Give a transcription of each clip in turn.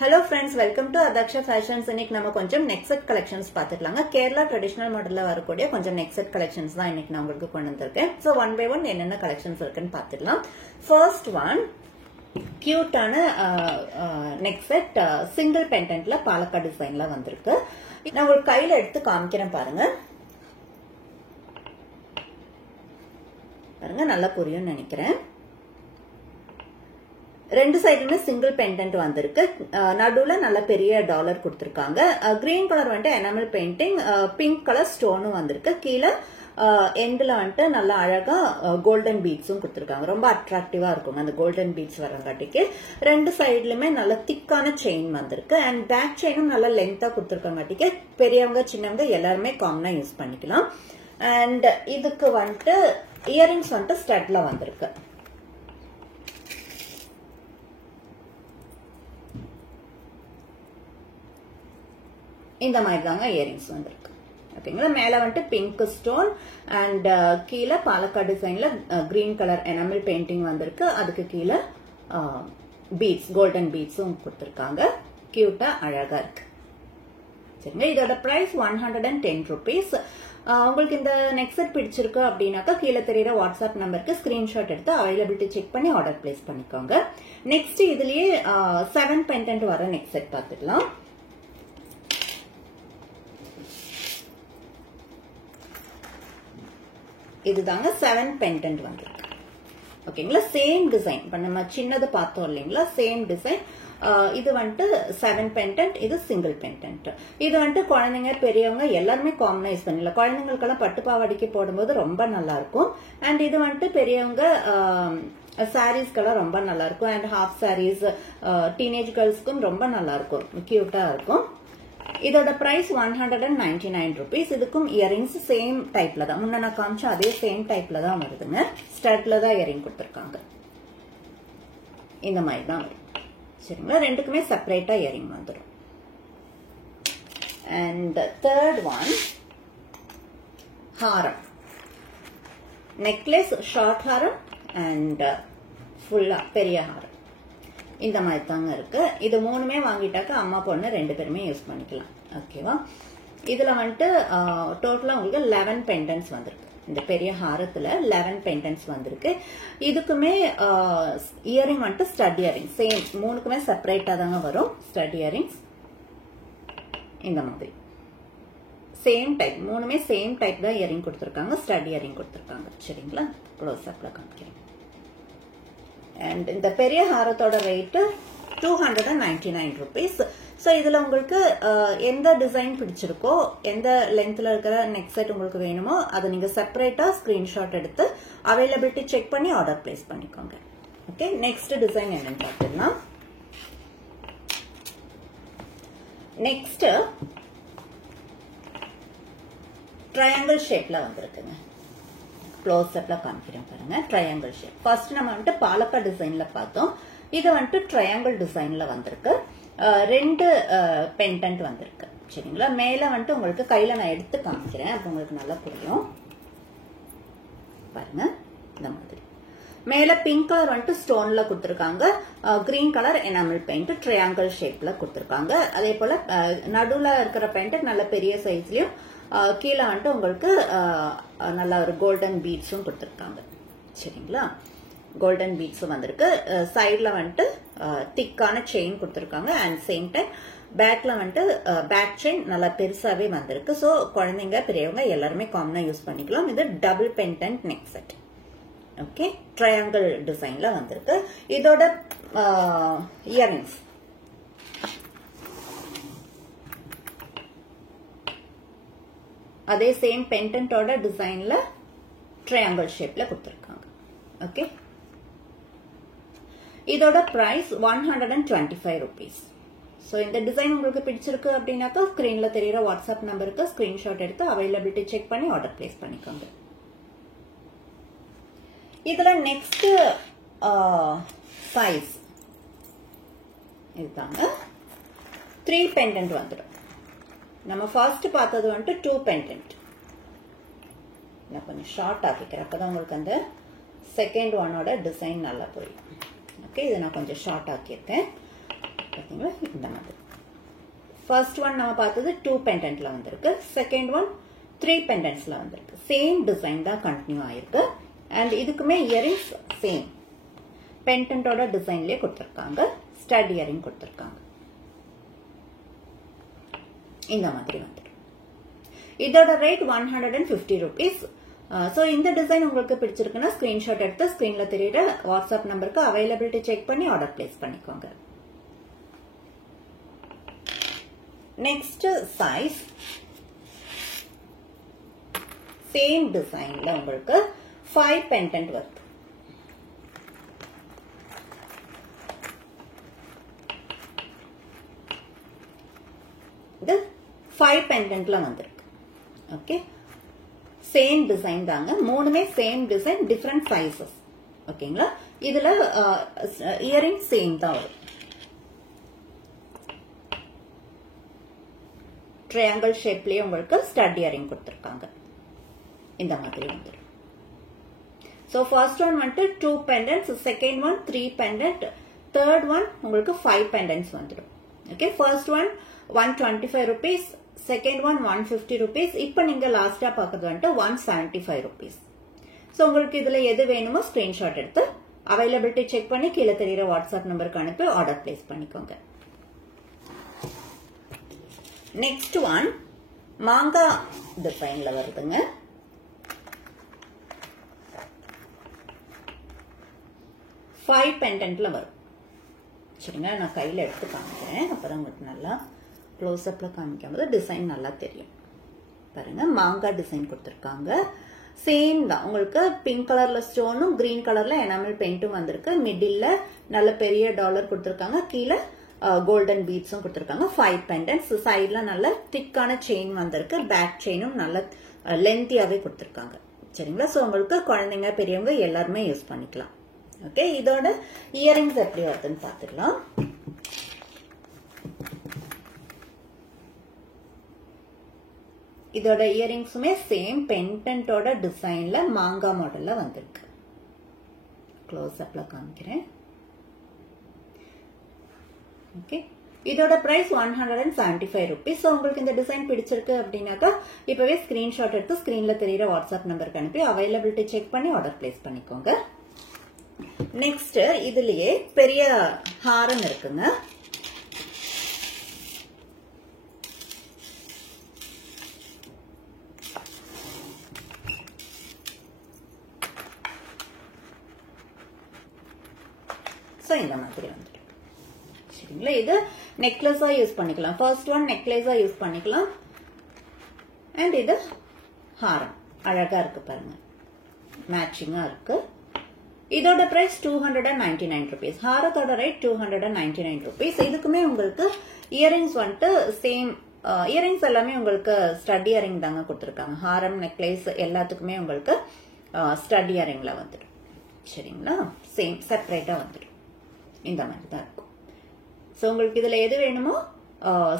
Hello friends, welcome to Adaksha Fashions. இன்னைக்கு நம்ம கொஞ்சம் neck set collections பார்த்துடலாங்க. கேரளா ட்ரெடிஷனல் மாடல்ல வரக்கூடிய கொஞ்சம் neck set collections தான் இன்னைக்கு நான் உங்களுக்கு கொண்டு வந்திருக்கேன். So one by one என்னென்ன collections இருக்குன்னு பார்த்துடலாம். First one cute ஆன neck set single pendantல பாலக்கா டிசைன்ல வந்திருக்கு. நான் ஒரு கையில எடுத்து காமிக்கிறேன் பாருங்க. பாருங்க நல்லா புரியும்னு நினைக்கிறேன். ரெண்டு சைடுமே சிங்கிள் பெண்டன்ட் வந்திருக்கு. நடுவுல நல்ல பெரிய டாலர் கொடுத்திருக்காங்க. கிரீன் கலர் வந்துட்டு எனாமல் பெயிண்டிங், பிங்க் கலர் ஸ்டோனும் வந்திருக்கு. கீழே எண்ட்ல வந்துட்டு நல்லா அழகா கோல்டன் பீட்ஸும் கொடுத்திருக்காங்க. ரொம்ப அட்ராக்டிவா இருக்குங்க அந்த கோல்டன் பீட்ஸ் வரங்காட்டிக்கு. ரெண்டு சைட்லயுமே நல்ல திக்கான செயின் வந்திருக்கு. அண்ட் பேக் செயினும் நல்லா லென்த்தா கொடுத்திருக்காங்காட்டிக்கு பெரியவங்க சின்னவங்க எல்லாருமே காமனா யூஸ் பண்ணிக்கலாம். அண்ட் இதுக்கு வந்துட்டு இயரிங்ஸ் வந்துட்டு ஸ்டட்ல வந்திருக்கு. இந்த மாதிரி தாங்க இயரிங்ஸ் வந்திருக்கு. ஓகேங்களா, மேல வந்துட்டு பிங்க் ஸ்டோன் அண்ட் கீழே பாலக்கா டிசைன்ல கிரீன் கலர் எனாமல் பெயிண்டிங் வந்திருக்கு. அதுக்கு கீழே பீட்ஸ் கோல்டன் பீட்ஸும் கொடுத்திருக்காங்க. கியூட்டா அழகா இருக்கு. சரிங்க, இதோட பிரைஸ் 110 rupees. உங்களுக்கு இந்த நெக் செட் பிடிச்சிருக்கு அப்படின்னாக்கா கீழே தெரியுற வாட்ஸ்அப் நம்பருக்கு ஸ்கிரீன்ஷாட் எடுத்து அவைலபிலிட்டி செக் பண்ணி ஆர்டர் பிளேஸ் பண்ணிக்கோங்க. நெக்ஸ்ட் இதுலயே 7 பெண்டன்ட் வர நெக் செட் பார்த்துக்கலாம். இதுதாங்க 7 பெண்டன்ட் வந்திருக்கு. ஓகேங்களா, சேம் டிசைன். இப்ப நம்ம சின்னது பார்த்தோம் இல்லைங்களா, சேம் டிசைன். இது வந்துட்டு 7 பெண்டன்ட், இது சிங்கிள் பெண்டன்ட். இது வந்துட்டு குழந்தைங்க பெரியவங்க எல்லாருமே காமனா யூஸ் பண்ணல. குழந்தைங்களுக்கெல்லாம் பட்டு பாவாடிக்கு போடும்போது ரொம்ப நல்லா இருக்கும். அண்ட் இது வந்துட்டு பெரியவங்க சாரீஸ்க்கெல்லாம் ரொம்ப நல்லா இருக்கும். அண்ட் ஹாஃப் சாரீஸ் டீனேஜ் கேர்ள்ஸ்க்கும் ரொம்ப நல்லா இருக்கும், கியூட்டா இருக்கும். இதோட பிரைஸ் 199 rupees. இதுக்கும் இயரிங்ஸ் சேம் டைப்ல தான், முன்ன நான் காமிச்ச அதே சேம் டைப்ல தான் வருதுங்க. ஸ்டட்ல தான் இயரிங் கொடுத்திருக்காங்க. இந்த மாதிரி தான் வரும். சரிங்களா, ரெண்டுக்குமே செப்பரேட்டா இயரிங் வந்துடும். And third one Haram, necklace, short Haram and ஃபுல்லா பெரிய ஹாரம். இந்த மாதிரி தாங்க இருக்கு. இது மூணுமே வாங்கிட்டாக்க அம்மா பொண்ணு ரெண்டு பேருமே யூஸ் பண்ணிக்கலாம். ஓகேவா, இதுல வந்துட்டு டோட்டலா உங்களுக்கு 11 பெண்டன்ட்ஸ் வந்திருக்கு. இந்த பெரிய ஹாரத்துல 11 பெண்டன்ட்ஸ் வந்திருக்கு. இதுக்குமே இயரிங் வந்துட்டு ஸ்டட் இயரிங் சேம், மூணுக்குமே செப்பரேட்டா தாங்க வரும் ஸ்டட் இயரிங்ஸ். இந்த மாதிரி சேம் டைப், மூணுமே சேம் டைப் தான் இயரிங் கொடுத்திருக்காங்க, ஸ்டட் இயரிங் கொடுத்திருக்காங்க. சரிங்களா, க்ளோஸ் அப்ல காமிக்கிறேன். அண்ட் இந்த பெரிய ஹாரத்தோட ரேட் 299 rupees. ஸோ இதுல உங்களுக்கு எந்த டிசைன் பிடிச்சிருக்கோ, எந்த லென்த்ல இருக்கிற நெக் செட் உங்களுக்கு வேணுமோ அதை நீங்க செப்பரேட்டா ஸ்கிரீன்ஷாட் எடுத்து அவைலபிலிட்டி செக் பண்ணி ஆர்டர் பிளேஸ் பண்ணிக்கோங்க. ஓகே, நெக்ஸ்ட் டிசைன் என்னன்னு பார்த்தீங்கன்னா, நெக்ஸ்ட் ட்ரையாங்கிள் ஷேப்ல வந்திருக்குங்க. க்ளோஸ் அப்ல காமிக்கிறேன் பாருங்க. Triangle shape. ஃபர்ஸ்ட் நம்ம வந்துட்டு பாலக்கா டிசைன்ல பார்த்தோம். இது வந்துட்டு ட்ரையாங்கிள் டிசைன்ல வந்திருக்கு. ரெண்டு பெண்டன்ட் வந்திருக்கு. சரிங்களா, மேல வந்துட்டு உங்களுக்கு கையில நான் எடுத்து காமிக்கிறேன், அப்ப உங்களுக்கு நல்லா புரியும். பாருங்க, இந்த மாதிரி மேல பிங்க் கலர் வந்துட்டு ஸ்டோன்ல கொடுத்திருக்காங்க. Green colour enamel paint triangle ஷேப்ல கொடுத்திருக்காங்க. அதே போல நடுவுல இருக்கிற பெயிண்ட் நல்ல பெரிய சைஸ்லயும், கீழே வந்துட்டு உங்களுக்கு நல்ல ஒரு கோல்டன் பீட்ஸும் கொடுத்திருக்காங்க. சரிங்களா, கோல்டன் பீட்ஸும் வந்திருக்கு. சைட்ல வந்துட்டு திக்கான செயின் கொடுத்திருக்காங்க. அண்ட் சேம் டைம் பேக்ல வந்துட்டு பேக் செயின் நல்லா பெருசாவே வந்திருக்கு. ஸோ குழந்தைங்க பெரியவங்க எல்லாருமே காமனா யூஸ் பண்ணிக்கலாம். இது double pendant neck set. Okay, triangle டிசைன்ல வந்திருக்கு. இதோட இயரிங்ஸ் அதே சேம் பெண்டன்டோட டிசைன்ல ட்ரையாங்கிள் ஷேப்ல கொடுத்திருக்காங்க. ஓகே, இதோட பிரைஸ் 125 rupees. ஸோ இந்த டிசைன் உங்களுக்கு பிடிச்சிருக்கு அப்படின்னாக்கா ஸ்கிரீன்ல தெரியுற வாட்ஸ்அப் நம்பருக்கு ஸ்கிரீன்ஷாட் எடுத்து அவைலபிலிட்டி செக் பண்ணி ஆர்டர் பிளேஸ் பண்ணிக்கோங்க. இதுல நெக்ஸ்ட் சைஸ் இதுதாங்க. 3 பெண்டன்ட் வந்துடும். நம்ம ஃபர்ஸ்ட் பார்த்தது வந்துட்டு 2 பெண்டன்ட். நான் கொஞ்சம் ஷார்ட் ஆக்கிக்கிறேன், அப்பதான் உங்களுக்கு அந்த செகண்ட் ஒன்னோட டிசைன் நல்லா புரியும். ஓகே, இதை நான் கொஞ்சம் ஷார்ட் ஆக்கியிருக்கேன். பாத்தீங்களா இந்த மாதிரி ஃபர்ஸ்ட் ஒன் நம்ம பார்த்தது 2 பெண்டன்ட்ல வந்திருக்கு செகண்ட் ஒன் 3 பெண்டன்ட்ஸ்ல வந்திருக்கு சேம் டிசைன் தான் கண்டினியூ ஆயிருக்கு அண்ட் இதுக்குமே இயரிங்ஸ் சேம் பெண்டன்ட்டோட டிசைன்லயே கொடுத்திருக்காங்க ஸ்டட் இயரிங் கொடுத்திருக்காங்க இந்த மாதிரி வந்துடும் இதோட ரேட் 150 rupees சோ இந்த டிசைன் உங்களுக்கு பிடிச்சிருக்குன்னா ஸ்கிரீன்ஷாட் எடுத்து ஸ்கிரீன்ல தெரியுற வாட்ஸ்அப் நம்பருக்கு அவைலபிலிட்டி செக் பண்ணி ஆர்டர் பிளேஸ் பண்ணிக்கோங்க நெக்ஸ்ட் சைஸ் சேம் டிசைன்ல உங்களுக்கு 5 பெண்டன்ட் வருது இது 5 பெண்டன்ட்ல வந்திருக்கு ஓகே சேம் டிசைன் தாங்க மூணுமே சேம் டிசைன் டிஃபரண்ட் சைசஸ் ஓகேங்களா இதுல இயரிங் சேம் தான் வரும் ட்ரையாங்கிள் ஷேப்லயே உங்களுக்கு ஸ்டட் இயரிங் கொடுத்திருக்காங்க இந்த மாதிரி வந்துடும் சோ ஃபர்ஸ்ட் ஒன் வந்துட்டு 2 pendants second one 3 pendant third one உங்களுக்கு 5 பெண்டன்ட்ஸ் வந்துடும் okay first one 125 rupees second one 150 rupees இப்போ நீங்க லாஸ்டா பார்க்கிறது வந்துட்டு 175 rupees சோ உங்களுக்கு இதுல எது வேணுமோ ஸ்கிரீன்ஷாட் எடுத்து அவைலபிலிட்டி செக் பண்ணி கீழே தெரியுற வாட்ஸ்அப் நம்பருக்கு அனுப்பி ஆர்டர் பிளேஸ் பண்ணிக்கோங்க நெக்ஸ்ட் ஒன் மாங்கா டிசைன்ல வருதுங்க ஃபைவ் பெண்டன்ட்ல வரும் சரிங்களா நான் கையில எடுத்து காமிக்கிறேன் அப்பதான் உங்களுக்கு நல்லா க்ளோஸ் அப்ல காமிக்கும் போது டிசைன் நல்லா தெரியும் பாருங்க மாங்கா டிசைன் கொடுத்திருக்காங்க சேம் தான் உங்களுக்கு பிங்க் கலர்ல ஸ்டோனும் கிரீன் கலர்ல எனாமல் பெயிண்டும் வந்திருக்கு மிடில்ல நல்ல பெரிய டாலர் கொடுத்திருக்காங்க கீழே கோல்டன் பீட்ஸும் கொடுத்திருக்காங்க 5 பெண்டன்ட்ஸ் சைட்ல நல்ல திக்கான செயின் வந்திருக்கு பேக் செயினும் நல்ல லென்த்தியாவே கொடுத்திருக்காங்க சரிங்களா சோ உங்களுக்கு குழந்தைங்க பெரியவங்க எல்லாருமே யூஸ் பண்ணிக்கலாம் ஓகே இதோட இயரிங்ஸ் எப்படி வருதுன்னு பாத்துக்கலாம் இதோட இயரிங்ஸுமே சேம் பெண்டன்ட்டோட டிசைன்ல மாங்கா மாடல்ல வந்திருக்கு க்ளோஸ் அப்ல காமிக்கிறேன் ஓகே இதோட பிரைஸ் 175 rupees சோ உங்களுக்கு இந்த டிசைன் பிடிச்சிருக்கு அப்படின்னாக்கா இப்பவே ஸ்கிரீன்ஷாட் எடுத்து ஸ்கிரீன்ல தெரியுற வாட்ஸ்அப் நம்பருக்கு அனுப்பி அவைலபிலிட்டி செக் பண்ணி ஆர்டர் பிளேஸ் பண்ணிக்கோங்க நெக்ஸ்ட் இதுலயே பெரிய ஹாரம் இருக்குங்க சோ இந்த மாதிரி வந்துடும் சரிங்களா இது நெக்லஸா யூஸ் பண்ணிக்கலாம் ஃபர்ஸ்ட் ஒன் நெக்லஸா யூஸ் பண்ணிக்கலாம் அண்ட் இது ஹாரம் அழகா இருக்கு பாருங்க மேட்சிங்கா இருக்கு இதோட பிரைஸ் 299 rupees ஹாரத்தோட ரேட் 299 rupees இதுக்குமே உங்களுக்கு இயரிங்ஸ் வந்துட்டு சேம் இயரிங்ஸ் எல்லாமே உங்களுக்கு ஸ்டட் இயரிங் தாங்க கொடுத்துருக்காங்க ஹாரம் நெக்லஸ் எல்லாத்துக்குமே உங்களுக்கு ஸ்டட் இயரிங்ல வந்துடும் சரிங்களா சேம் செப்பரேட்டா வந்துடும் இந்த மாதிரி தான் இருக்கும் சோ உங்களுக்கு இதுல எது வேணுமோ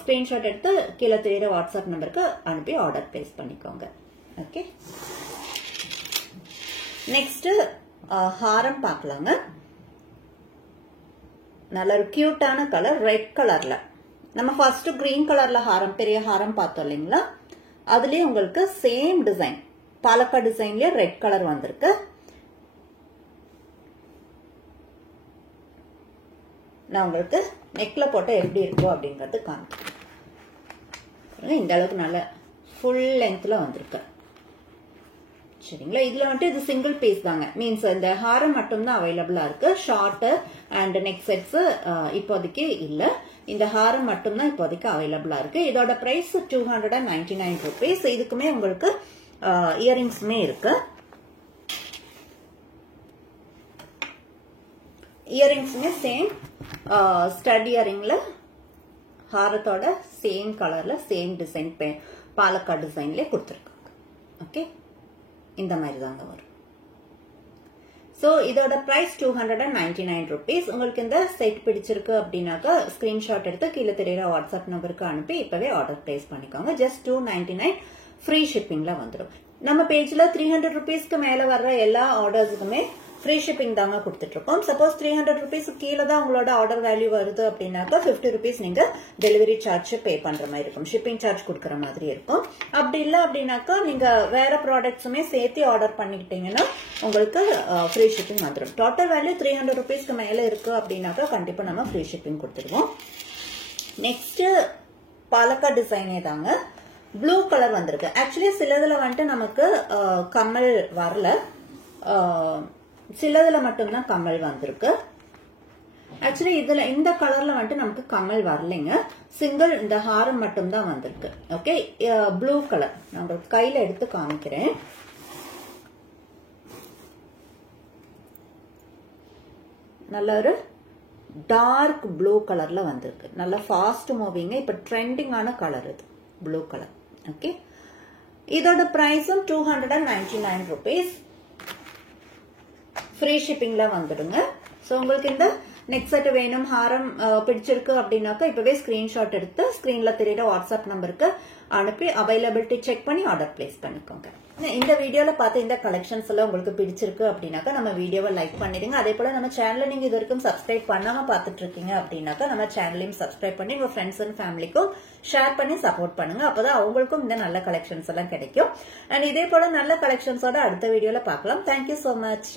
ஸ்கிரீன்ஷாட் எடுத்து கீழே தெரியுற வாட்ஸ்அப் நம்பருக்கு அனுப்பி ஆர்டர் பிளேஸ் பண்ணிக்கோங்க ஓகே நெக்ஸ்ட் ஹாரம் பார்க்கலாங்க நல்ல ஒரு கியூட்டான கலர் ரெட் கலர்ல நம்ம ஃபர்ஸ்ட் கிரீன் கலர்ல ஹாரம் பெரிய ஹாரம் பார்த்தோம் இல்லைங்களா அதுலயே உங்களுக்கு சேம் டிசைன் பாலக்கா டிசைன்லயே ரெட் கலர் வந்திருக்கு நான் உங்களுக்கு நெக்ல போட்ட எப்படி இருக்கும் அப்படிங்கறது காமிக்கிறேன் இந்த அளவுக்கு நல்ல ஃபுல் லென்த்ல வந்திருக்கு சரிங்களா இதுல வந்துட்டு இது சிங்கிள் பீஸ் தாங்க மீன்ஸ் இந்த ஹாரம் மட்டும் தான் அவைலபிளா இருக்கு ஷார்ட் அண்ட் நெக் செட்ஸ் இப்போதைக்கு இல்ல இந்த ஹாரம் மட்டும் தான் இப்போதைக்கு அவைலபிளா இருக்கு இதோட பிரைஸ் 299 rupees இதுக்குமே உங்களுக்கு இயரிங்ஸ்மே இருக்கு இயரிங்ஸ்மே சேம் ஸ்டட் இயரிங்ல ஹாரத்தோட சேம் கலர்ல சேம் டிசைன் பாலக்கா டிசைன்ல கொடுத்துருக்காங்க ஓகே இந்த மாதிரி தாங்க வரும் சோ இதோட பிரைஸ் 299 rupees உங்களுக்கு இந்த செட் பிடிச்சிருக்கு அப்படின்னாக்கா ஸ்கிரீன்ஷாட் எடுத்து கீழே தெரியுற வாட்ஸ்அப் நம்பருக்கு அனுப்பி இப்பவே ஆர்டர் பிளேஸ் பண்ணிக்கோங்க ஜஸ்ட் 299 ஃப்ரீ ஷிப்பிங்ல வந்துடும் நம்ம பேஜ்ல 300 rupeesக்கு மேல வர்ற எல்லா ஆர்டர்ஸுக்குமே ஃப்ரீ ஷிப்பிங் தாங்க கொடுத்துட்டு இருக்கோம். சப்போஸ் 300 rupees கீழே தான் உங்களோட ஆர்டர் வேல்யூ வருது அப்படின்னாக்கா 50 rupees நீங்க டெலிவரி சார்ஜ் பே பண்ற மாதிரி இருக்கும், ஷிப்பிங் சார்ஜ் கொடுக்கற மாதிரி இருக்கும். அப்படி இல்லை அப்படின்னாக்கா நீங்க வேற ப்ராடக்ட்ஸுமே சேர்த்து ஆர்டர் பண்ணிக்கிட்டீங்கன்னா உங்களுக்கு ஃப்ரீ ஷிப்பிங் வந்துடும். டோட்டல் வேல்யூ 300 rupeesக்கு மேல இருக்கு அப்படின்னாக்கா கண்டிப்பா நம்ம ஃப்ரீ ஷிப்பிங் கொடுத்துருவோம். நெக்ஸ்ட் பாலக்கா டிசைனே தாங்க, ப்ளூ கலர் வந்திருக்கு. ஆக்சுவலி சிலதுல வந்துட்டு நமக்கு கம்மல் வரல, சிலதுல மட்டும்தான் கம்மல் வந்திருக்கு. ஆக்சுவலி இதுல இந்த கலர்ல வந்துட்டு நமக்கு கம்மல் வரலைங்க, சிங்கிள் இந்த ஹாரம் மட்டும்தான் வந்திருக்கு. ஓகே, ப்ளூ கலர் நான் உங்களுக்கு கையில எடுத்து காமிக்கிறேன். நல்ல ஒரு டார்க் ப்ளூ கலர்ல வந்திருக்கு, நல்ல ஃபாஸ்ட் மூவிங், இப்ப ட்ரெண்டிங்கான கலர் இது ப்ளூ கலர். ஓகே, இதோட பிரைஸும் 299 rupees, ஃப்ரீ ஷிப்பிங்ல வந்துடுங்க. ஸோ உங்களுக்கு இந்த நெக் செட் வேணும், ஹாரம் பிடிச்சிருக்கு அப்படின்னாக்கா இப்பவே ஸ்கிரீன்ஷாட் எடுத்து ஸ்கிரீன்ல தெரியுற வாட்ஸ்அப் நம்பருக்கு அனுப்பி அவைலபிலிட்டி செக் பண்ணி ஆர்டர் பிளேஸ் பண்ணிக்கோங்க. இந்த வீடியோல பார்த்து இந்த கலெக்ஷன்ஸ் எல்லாம் உங்களுக்கு பிடிச்சிருக்கு அப்படின்னாக்கா நம்ம வீடியோவை லைக் பண்ணிடுங்க. அதே போல நம்ம சேனலை நீங்க இது வரைக்கும் சப்ஸ்கிரைப் பண்ணாம பார்த்துட்டு இருக்கீங்க அப்படின்னாக்கா நம்ம சேனலையும் சப்ஸ்கிரைப் பண்ணி உங்க ஃப்ரெண்ட்ஸ் அண்ட் ஃபேமிலிக்கும் ஷேர் பண்ணி சப்போர்ட் பண்ணுங்க. அப்பதான் அவங்களுக்கும் இந்த நல்ல கலெக்ஷன்ஸ் எல்லாம் கிடைக்கும். அண்ட் இதே போல நல்ல கலெக்ஷன்ஸோட அடுத்த வீடியோல பார்க்கலாம். Thank you so much.